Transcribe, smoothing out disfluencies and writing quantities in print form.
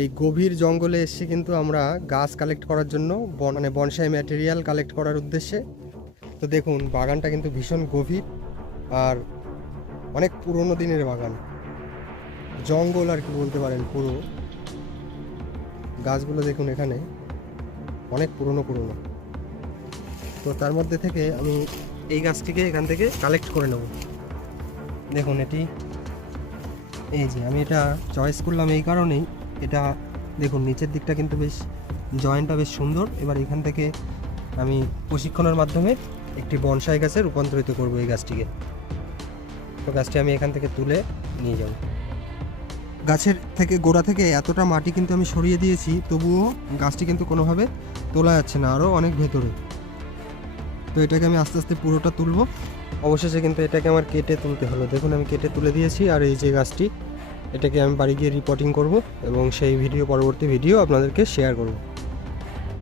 এই গভীর জঙ্গলে এসেছি কিন্তু আমরা গাছ কালেক্ট করার জন্য, মানে বনসাই ম্যাটেরিয়াল কালেক্ট করার উদ্দেশ্যে। তো দেখুন বাগানটা কিন্তু ভীষণ গভীর আর অনেক পুরনো দিনের বাগান, জঙ্গল আর কি বলতে পারেন পুরো। গাছগুলো দেখুন এখানে অনেক পুরনো পুরনো। তো তার মধ্যে থেকে আমি এই গাছটিকে এখান থেকে কালেক্ট করে নেব। দেখুন এটি, এই যে আমি এটা চয়েস করলাম এই কারণেই, এটা দেখুন নিচের দিকটা কিন্তু বেশ জয়েন্টটা বেশ সুন্দর। এবার এখান থেকে আমি প্রশিক্ষণের মাধ্যমে একটি বনসাই গাছে রূপান্তরিত করব এই গাছটিকে। তো গাছটি আমি এখান থেকে তুলে নিয়ে যাব। গাছের থেকে গোড়া থেকে এতটা মাটি কিন্তু আমি সরিয়ে দিয়েছি, তবুও গাছটি কিন্তু কোনোভাবে তোলা যাচ্ছে না, আরও অনেক ভেতরে। তো এটাকে আমি আস্তে আস্তে পুরোটা তুলব। অবশেষে কিন্তু এটাকে আমার কেটে তুলতে হলো। দেখুন আমি কেটে তুলে দিয়েছি। আর এই যে গাছটি, এটাকে আমি বাড়ি গিয়ে রিপোর্টিং করব এবং সেই ভিডিও, পরবর্তী ভিডিও আপনাদেরকে শেয়ার করব।